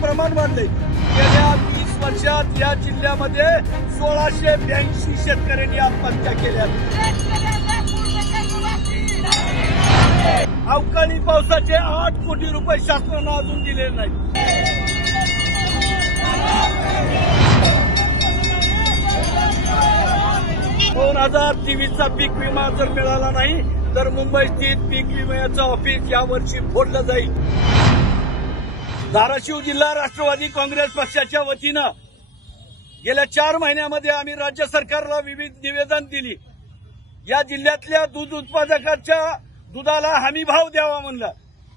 प्रमाण वाढले। गेल्या 20 वर्षात या जिल्ह्यामध्ये 1682 शेतकऱ्यांनी आत्महत्या केल्या। अवकाळी पावसाचे 8 कोटी रुपये शासनानं अजून दिलेले नाहीत। 2023चा पीक विमा जर मिळाला नाही तर मुंबई स्थित पीक विम्याचं ऑफिस यावर्षी फोडलं जाईल। धाराशिव जिल्हा राष्ट्रवादी काँग्रेस पक्षाच्या वतीनं गेल्या 4 महिन्यामध्ये आम्ही राज्य सरकारला विविध निवेदन दिली। या जिल्ह्यातल्या दूध उत्पादकांच्या दुधाला हमी भाव द्यावा म्हणलं।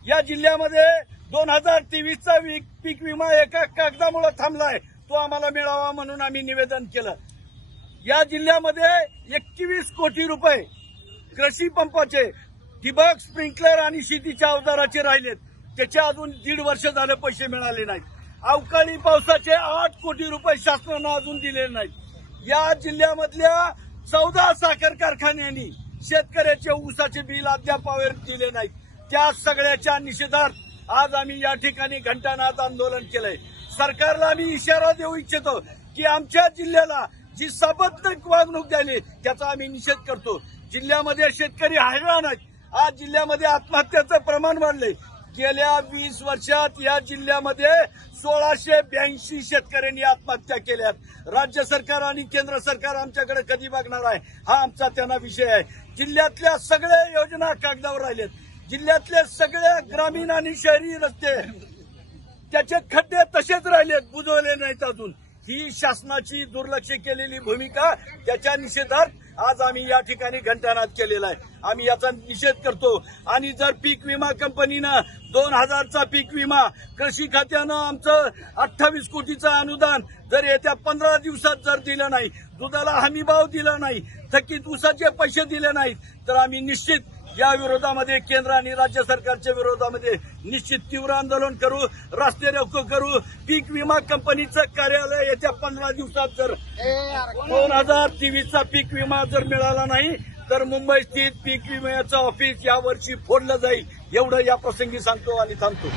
या जिल्ह्यामध्ये 2023चा पीक विमा एका कागदामुळे थांबलाय, तो आम्हाला मिळावा म्हणून आम्ही निवेदन केलं। या जिल्ह्यामध्ये 21 कोटी रुपये कृषी पंपाचे, ठिबक, स्प्रिंकलर आणि शेतीच्या अवजाराचे राहिलेत, त्याचे अजून 1.5 वर्ष झाले पैसे मिळाले नाहीत। अवकाळी पावसाचे 8 कोटी रुपये शासनानं अजून दिलेले नाहीत। या जिल्ह्यामधल्या 14 साखर कारखान्यांनी शेतकऱ्याचे ऊसाचे बिल अद्यापावर दिले नाहीत। त्या सगळ्याच्या निषेधार्थ आज आम्ही या ठिकाणी घंटानाद आंदोलन केलंय। सरकारला आम्ही इशारा देऊ इच्छितो की आमच्या जिल्ह्याला जी सबंधक वागणूक द्यावी त्याचा आम्ही निषेध करतो। जिल्ह्यामध्ये शेतकरी हैराण आहेत। आज जिल्ह्यामध्ये आत्महत्याचं प्रमाण वाढलंय। गेल्या 20 वर्षात या जिल्ह्यामध्ये 1682 शेतकऱ्यांनी आत्महत्या केल्यात। राज्य सरकार आणि केंद्र सरकार आमच्याकडे कधी बघणार आहे हा आमचा त्यांना विषय आहे। जिल्ह्यातल्या सगळ्या योजना कागदावर राहिलेत। जिल्ह्यातले सगळे ग्रामीण आणि शहरी रस्ते त्याचे खड्डे तसेच राहिलेत, बुजवले नाहीत अजून। ही शासनाची दुर्लक्ष केलेली भूमिका, त्याच्या निषेधार्थ आज आम्ही या ठिकाणी घंटानाद केलेला आहे। आम्ही याचा निषेध करतो। आणि जर पीक विमा कंपनीनं 2000चा पीक विमा, कृषी खात्यानं आमचं 28 कोटीचं अनुदान जर येत्या 15 दिवसात जर दिलं नाही, दुधाला हमी भाव दिला नाही, थकीत ऊसाचे पैसे दिले नाहीत, तर आम्ही निश्चित या विरोधामध्ये, केंद्र आणि राज्य सरकारच्या विरोधामध्ये निश्चित तीव्र आंदोलन करू, रस्ते रोको करू। पीक विमा कंपनीचं कार्यालय येत्या 15 दिवसात जर 2023चा पीक विमा जर मिळाला नाही तर मुंबई स्थित पीक विम्याचं ऑफिस यावर्षी फोडलं जाईल, एवढं या प्रसंगी सांगतो आणि थांबतो।